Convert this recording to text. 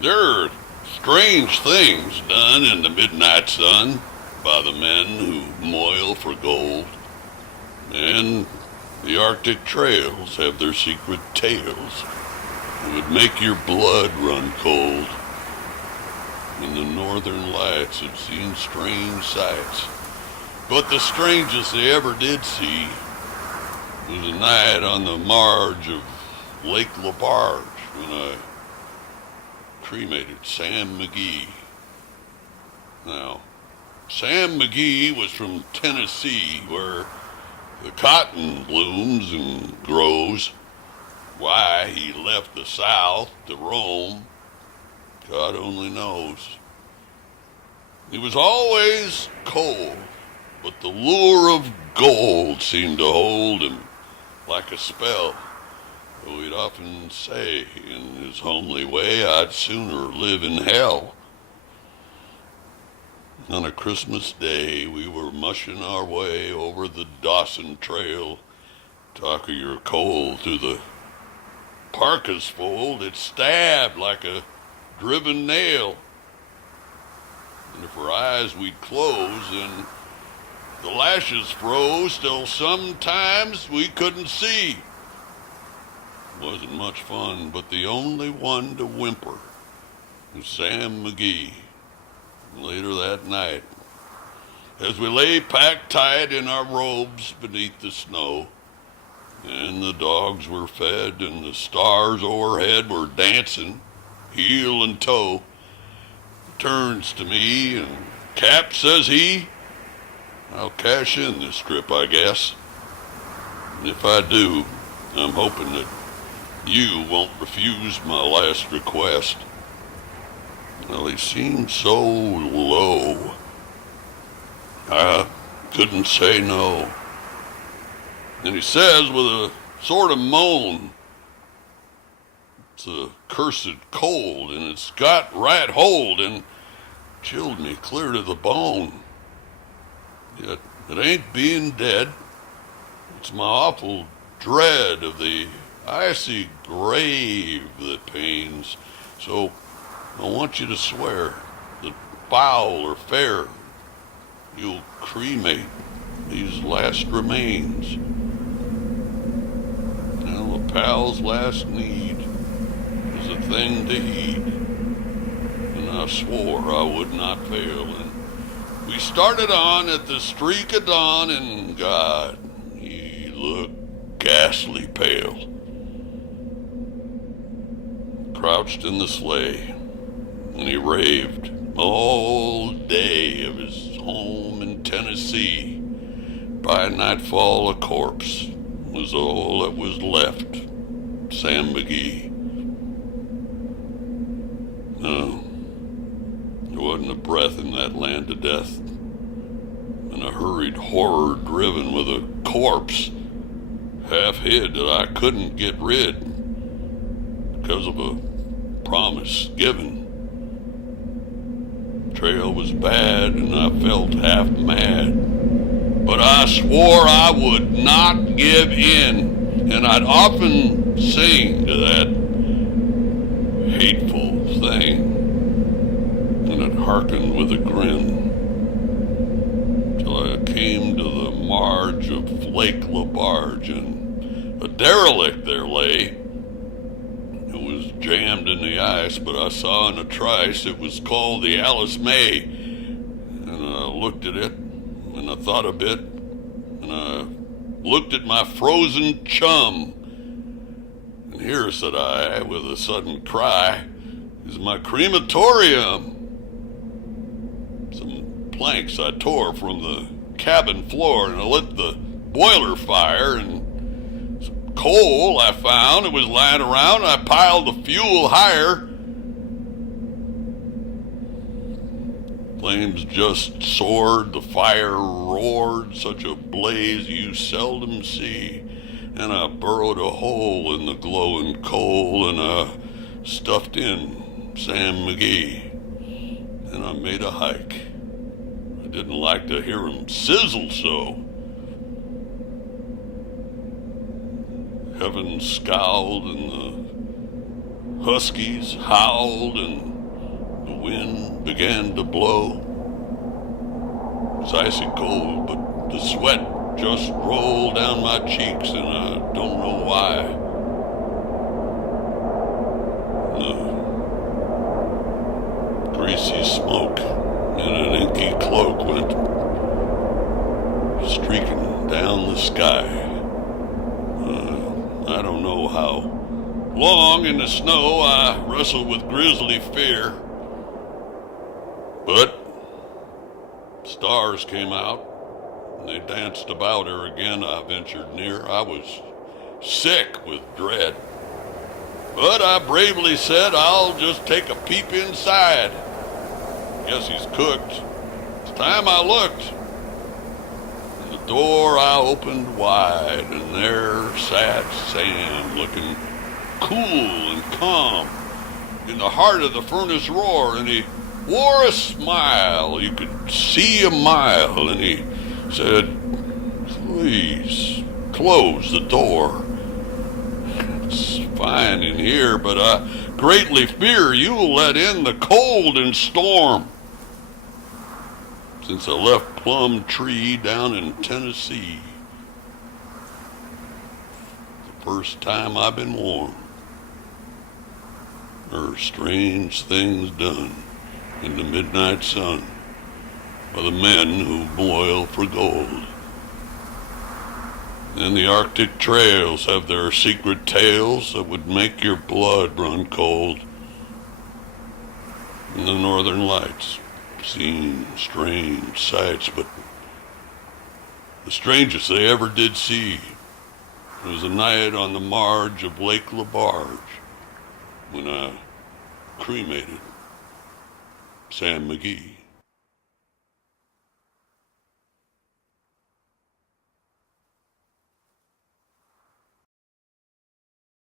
There are strange things done in the midnight sun by the men who moil for gold, and the Arctic trails have their secret tales that would make your blood run cold. And the northern lights have seen strange sights, but the strangest they ever did see was a night on the marge of Lake LaBarge when I cremated Sam McGee. Now, Sam McGee was from Tennessee, where the cotton blooms and grows. Why he left the South to roam, God only knows. He was always cold, but the lure of gold seemed to hold him like a spell. Though he'd often say in his homely way, I'd sooner live in hell. On a Christmas day, we were mushing our way over the Dawson Trail. Talk of your coal through the parka's fold, it stabbed like a driven nail. And if our eyes we'd close, and the lashes froze till sometimes we couldn't see. Wasn't much fun, but the only one to whimper was Sam McGee. Later that night, as we lay packed tight in our robes beneath the snow, and the dogs were fed and the stars overhead were dancing, heel and toe, he turns to me and, Cap, says he, I'll cash in this trip, I guess. And if I do, I'm hoping that you won't refuse my last request. Well, he seemed so low, I couldn't say no. And he says with a sort of moan, it's a cursed cold, and it's got right hold and chilled me clear to the bone. Yet it ain't being dead, it's my awful dread of the icy grave that pains. So I want you to swear that foul or fair, you'll cremate these last remains. Now a pal's last need is a thing to heed, and I swore I would not fail. And we started on at the streak of dawn, and God, he looked ghastly pale. Crouched in the sleigh, and he raved all day of his home in Tennessee. By nightfall, a corpse was all that was left. Sam McGee. No, there wasn't a breath in that land of death, and a hurried horror driven with a corpse half hid that I couldn't get rid because of a promise given. Trail was bad and I felt half mad, but I swore I would not give in, and I'd often sing to that hateful thing, and it hearkened with a grin, till I came to the marge of Lake LaBarge, and a derelict there lay. It was jammed in the ice, but I saw in a trice it was called the Alice May. And I looked at it, and I thought a bit, and I looked at my frozen chum. And here, said I, with a sudden cry, is my crematorium. Some planks I tore from the cabin floor, and I lit the boiler fire, and coal I found, it was lying around, and I piled the fuel higher. Flames just soared, the fire roared, such a blaze you seldom see. And I burrowed a hole in the glowing coal, and I stuffed in Sam McGee. And I made a hike. I didn't like to hear him sizzle so. Heaven scowled, and the huskies howled, and The wind began to blow. It was icy cold, but the sweat just rolled down my cheeks, and I don't know why. The greasy smoke in an inky cloak went streaking down the sky. I don't know how long in the snow I wrestled with grisly fear, but stars came out and they danced about her again. I ventured near. I was sick with dread, but I bravely said, I'll just take a peep inside. Guess he's cooked. It's time I looked. And the door I opened wide, and there sat Sam, looking cool and calm in the heart of the furnace roar, and he wore a smile. You could see a mile, and he said, please close the door. It's fine in here, but I greatly fear you'll let in the cold and storm. Since I left Plum Tree down in Tennessee, the first time I've been warm. There are strange things done in the midnight sun by the men who boil for gold. And the Arctic trails have their secret tales that would make your blood run cold. And the northern lights seen strange sights, but the strangest they ever did see was a night on the marge of Lake LaBarge when I cremated Sam McGee.